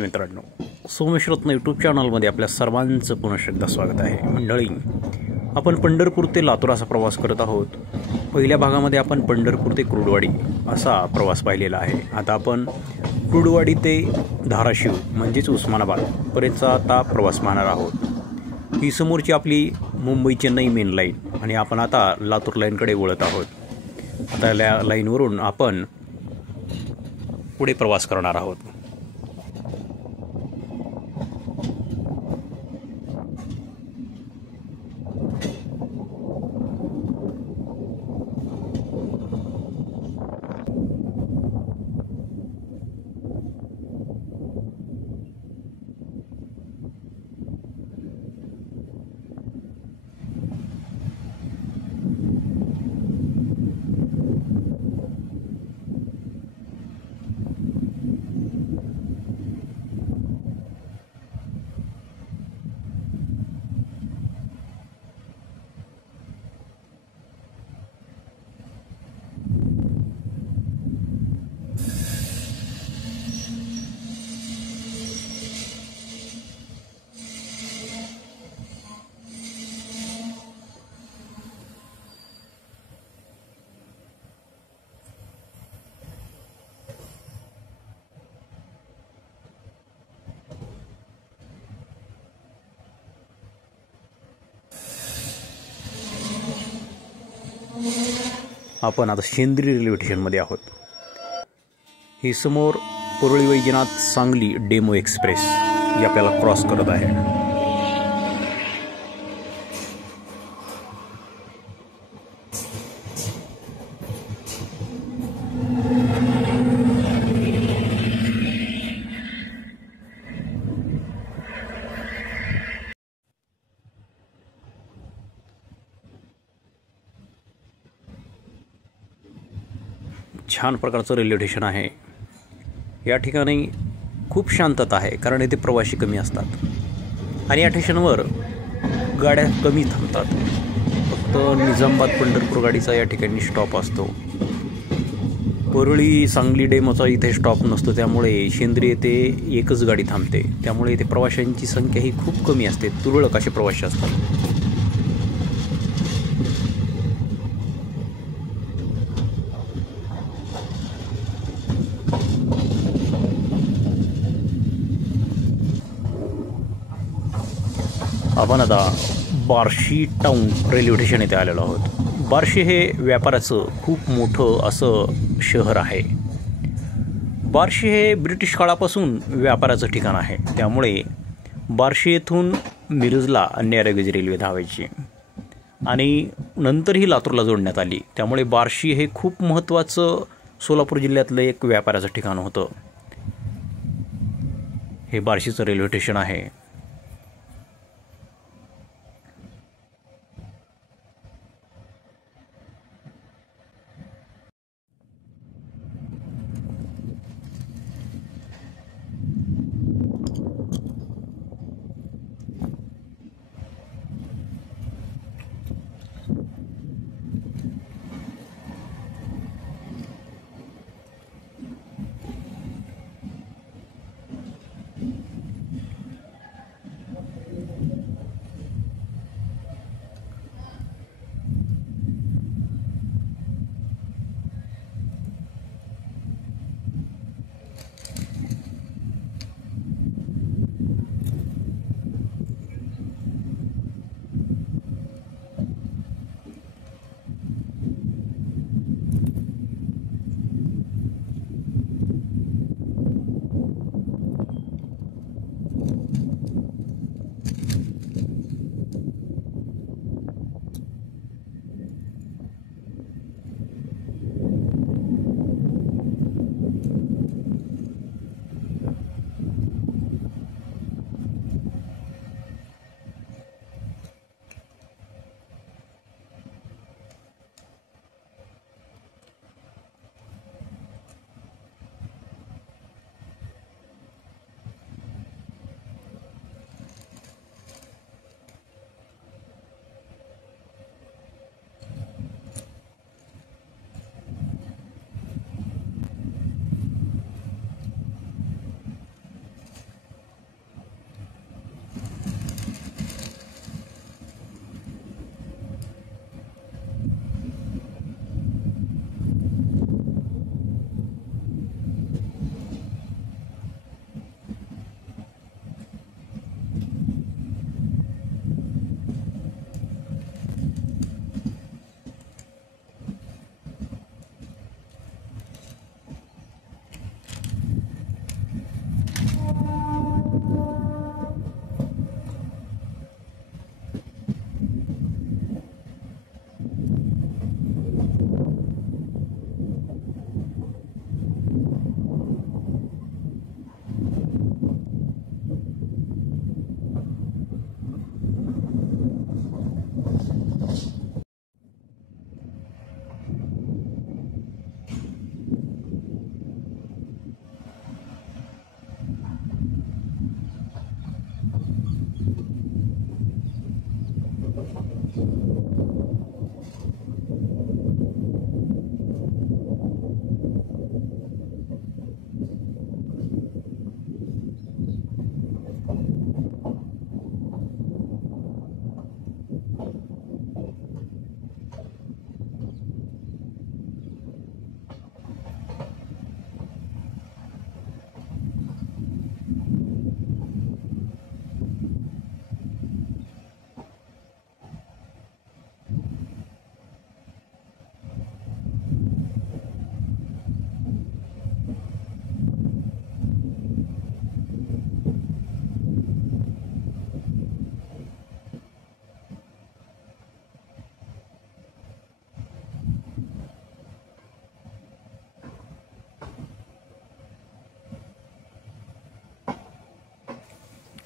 मित्रांनो, सोमेश रत्न यूट्यूब चॅनलमध्ये आपल्या सर्वांचं पुन्हा एकदा स्वागत आहे. मंडळी, आपण पंढरपूर ते लातूर असा प्रवास करत आहोत. पहिल्या भागामध्ये आपण पंढरपूर ते कुर्डुवाडी असा प्रवास पाहिलेला आहे. आता आपण कुर्डुवाडी ते धाराशिव म्हणजेच उस्मानाबादपर्यंतचा आता प्रवास पाहणार आहोत. ही समोरची आपली मुंबई चेन्नई मेन लाईन आणि आपण आता लातूर लाईनकडे वळत आहोत. आता या लाईनवरून आपण पुढे प्रवास करणार आहोत. आपण आता शेंद्री रेल्वे स्टेशनमध्ये आहोत. ही समोर परळी वैजनाथ सांगली डेमो एक्सप्रेस ही आपल्याला क्रॉस करत आहे. छान प्रकारचं रेल्वे स्टेशन आहे. या ठिकाणी खूप शांतता आहे कारण येथे प्रवासी कमी असतात आणि या स्टेशनवर गाड्या कमी थांबतात. फक्त निजामाबाद पंढरपूर गाडीचा या ठिकाणी स्टॉप असतो. परळी सांगली डेमोचा इथे स्टॉप नसतो, त्यामुळे शेंद्री येथे एकच गाडी थांबते. त्यामुळे इथे प्रवाशांची संख्या ही खूप कमी असते. तुरळक असे प्रवासी असतात. आपण आता बार्शी टाऊन रेल्वे स्टेशन येथे आलेलो आहोत. बार्शी हे व्यापाराचं खूप मोठं असं शहर आहे. बार्शी हे ब्रिटिश काळापासून व्यापाराचं ठिकाण आहे. त्यामुळे बार्शी येथून मिरजला न्यारगेज रेल्वे धावायची आणि नंतर ही लातूरला जोडण्यात आली. त्यामुळे बार्शी हे खूप महत्त्वाचं सोलापूर जिल्ह्यातलं एक व्यापाराचं ठिकाण होतं. हे बार्शीचं रेल्वे स्टेशन आहे.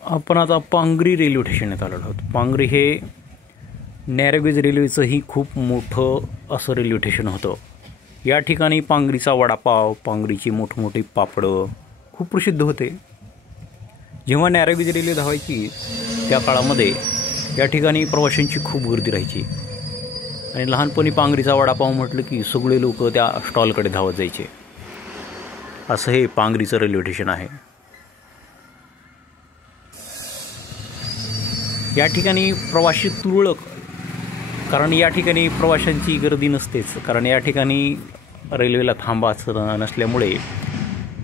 आपण आता पांगरी रेल्वे स्टेशनात आलेलो आहोत. पांगरी हे नॅरोगेज रेल्वेचंही खूप मोठं असं रेल्वे स्टेशन होतं. या ठिकाणी पांगरीचा वडापाव, पांगरीची मोठमोठी पापडं खूप प्रसिद्ध होते. जेव्हा नॅरोगेज रेल्वे धावायची त्या काळामध्ये या ठिकाणी प्रवाशांची खूप गर्दी राहायची आणि लहानपणी पांगरीचा वडापाव म्हटलं की सगळे लोक त्या स्टॉलकडे धावत जायचे. असं हे पांगरीचं रेल्वे स्टेशन आहे. या ठिकाणी प्रवासी तुरळक, कारण या ठिकाणी प्रवाशांची गर्दी नसतेच, कारण या ठिकाणी रेल्वेला थांबाच नसल्यामुळे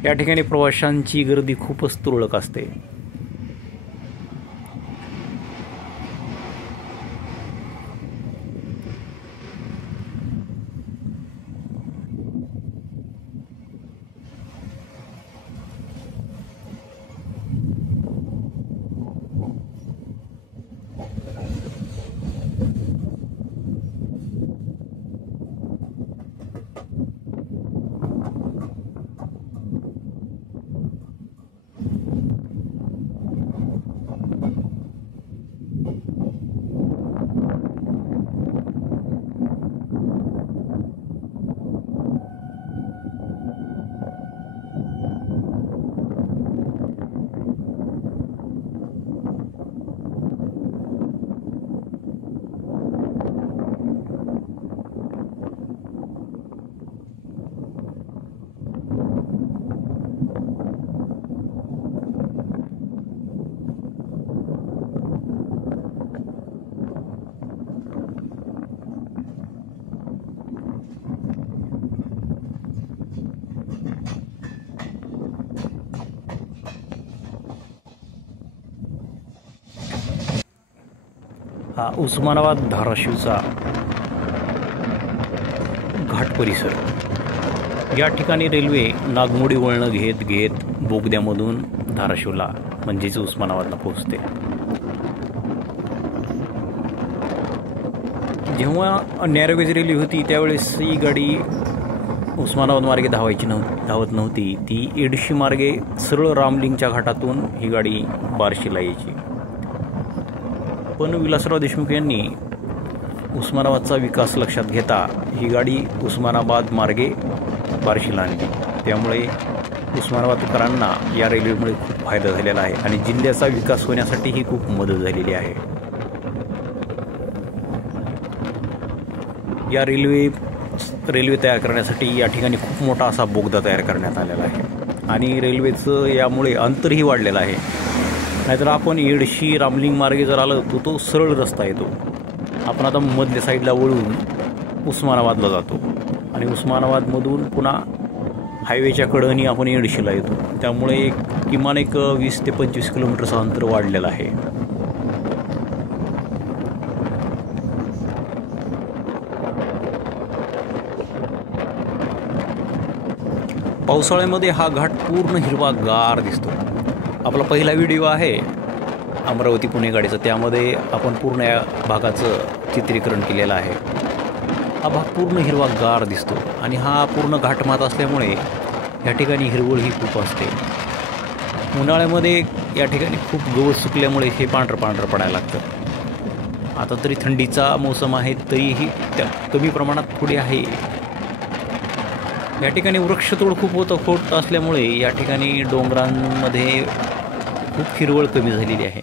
या ठिकाणी प्रवाशांची गर्दी खूपच तुरळक असते. हा उस्मानाबाद धाराशिवचा घाट परिसर. या ठिकाणी रेल्वे नागमोडी वळणं घेत घेत बोगद्यामधून धाराशिवला म्हणजेच उस्मानाबादला पोहोचते. जेव्हा नॅरोगेज रेल्वे होती त्यावेळेस ही गाडी उस्मानाबाद मार्गे धावत नव्हती. ती एडशी मार्गे सरळ रामलिंगच्या घाटातून ही गाडी बार्शीला यायची. पण विलासराव देशमुख यांनी उस्मानाबादचा विकास लक्षात घेता ही गाडी उस्मानाबाद मार्गे बार्शीला आणली. त्यामुळे उस्मानाबादकरांना या रेल्वेमुळे खूप फायदा झालेला आहे आणि जिल्ह्याचा विकास होण्यासाठीही खूप मदत झालेली आहे. या रेल्वे तयार करण्यासाठी या ठिकाणी खूप मोठा असा बोगदा तयार करण्यात आलेला आहे आणि रेल्वेचं यामुळे अंतरही वाढलेलं आहे. नाहीतर आपण एडशी रामलिंग मार्गे जर आलं तर तो सरळ रस्ता येतो. आपण आता मधल्या साईडला वळून उस्मानाबादला जातो आणि उस्मानाबादमधून पुन्हा हायवेच्या कडेने आपण एडशीला येतो. त्यामुळे किमान 20 ते 25 किलोमीटरचं अंतर वाढलेलं आहे. पावसाळ्यामध्ये हा घाट पूर्ण हिरवागार दिसतो. आपला पहिला व्हिडिओ आहे अमरावती पुणे गाडीचा, त्यामध्ये आपण पूर्ण या भागाचं चित्रीकरण केलेलं आहे. हा भाग पूर्ण हिरवागार दिसतो आणि हा पूर्ण घाटमात असल्यामुळे या ठिकाणी हिरवळ ही खूप असते. उन्हाळ्यामध्ये या ठिकाणी खूप गवत सुकल्यामुळे हे पांढरं पडायला लागतं. आता तरी थंडीचा मोसम आहे तरीही त्या कमी प्रमाणात थोडी आहे. या ठिकाणी वृक्षतोड खूप होत असल्यामुळे या ठिकाणी डोंगरांमध्ये खूप हिरवळ कमी झालेली आहे.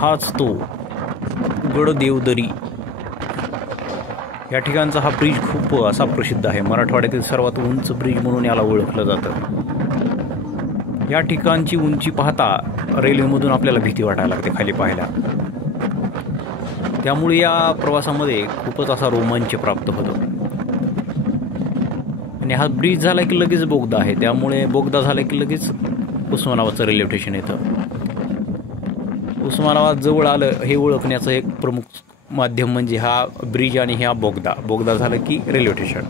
हाच तो गडदेवदरी या ठिकाणचा हा ब्रिज खूप असा प्रसिद्ध आहे. मराठवाड्यातील सर्वात उंच ब्रिज म्हणून याला ओळखलं जातं. या ठिकाणची उंची पाहता रेल्वेमधून आपल्याला भीती वाटायला लागते खाली पाहायला. त्यामुळे या प्रवासामध्ये खूपच असा रोमांच प्राप्त होतो. आणि हा ब्रिज झाला की लगेच बोगदा आहे, त्यामुळे बोगदा झाला की लगेच उस्मानाबादचं रेल्वे स्टेशन येतं. उस्मानाबाद जवळ आलं हे ओळखण्याचं एक प्रमुख माध्यम म्हणजे हा ब्रिज आणि हा बोगदा झाला की रेल्वे स्टेशन.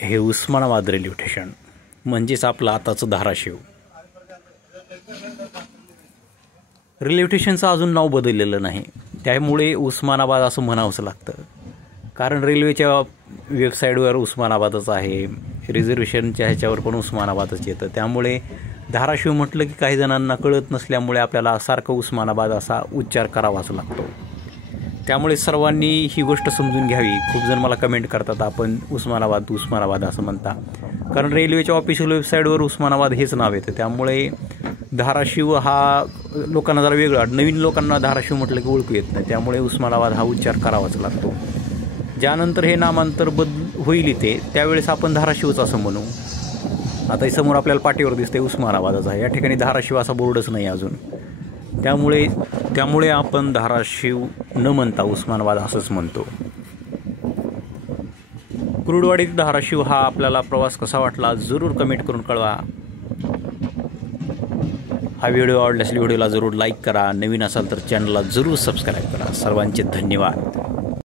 हे उस्मानाबाद रेल्वे स्टेशन म्हणजेच आपलं आताचं धाराशिव. रेल्वे स्टेशनचं अजून नाव बदललेलं नाही, त्यामुळे उस्मानाबाद असं म्हणावंच लागतं. कारण रेल्वेच्या वेबसाईटवर उस्मानाबादच आहे, रिझर्वेशनच्या ह्याच्यावर पण उस्मानाबादच येतं. त्यामुळे धाराशिव म्हटलं की काही जणांना कळत नसल्यामुळे आपल्याला सारखं उस्मानाबाद असा उच्चार करावाच लागतो. त्यामुळे सर्वांनी ही गोष्ट समजून घ्यावी. खूप जण मला कमेंट करतात आपण उस्मानाबाद असं म्हणता, कारण रेल्वेच्या ऑफिशियल वेबसाईटवर उस्मानाबाद हेच नाव येतं. त्यामुळे धाराशिव हा लोकांना जरा वेगळा, नवीन लोकांना धाराशिव म्हटलं की ओळखू येत नाही. त्यामुळे उस्मानाबाद हा उच्चार करावाच लागतो. ज्यानंतर हे नामांतर होईल इथे त्यावेळेस आपण धाराशिवच असं म्हणू. आता समोर आपल्याला पाटीवर दिसते उस्मानाबादच आहे, या ठिकाणी धाराशिव असा बोर्डच नाही अजून. त्यामुळे आपण धाराशिव न म्हणता उस्मानाबाद असंच म्हणतो. कुरुडवाडी ते धाराशिव हा आपल्याला प्रवास कसा वाटला जरूर कमेंट करून कळवा. हा व्हिडिओ आवडल्यास व्हिडिओला जरूर लाईक करा. नवीन असाल तर चॅनलला जरूर सबस्क्राईब करा. सर्वांचे धन्यवाद.